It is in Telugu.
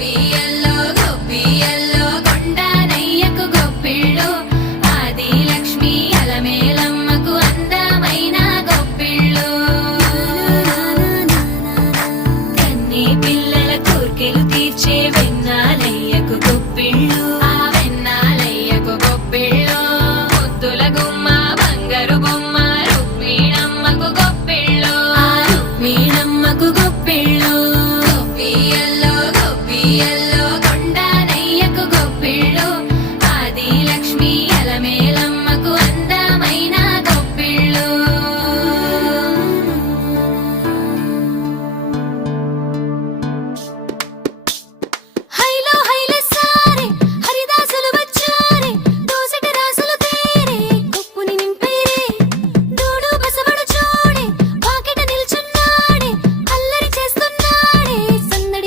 గొప్పియల్లో గొప్పియల్లో కొండనయ్యకు గొప్పిళ్ళు ఆది లక్ష్మి అలమేలమ్మకు అందమైన గొప్పిళ్ళు కన్ని పిల్లల కోర్కెలు తీర్చే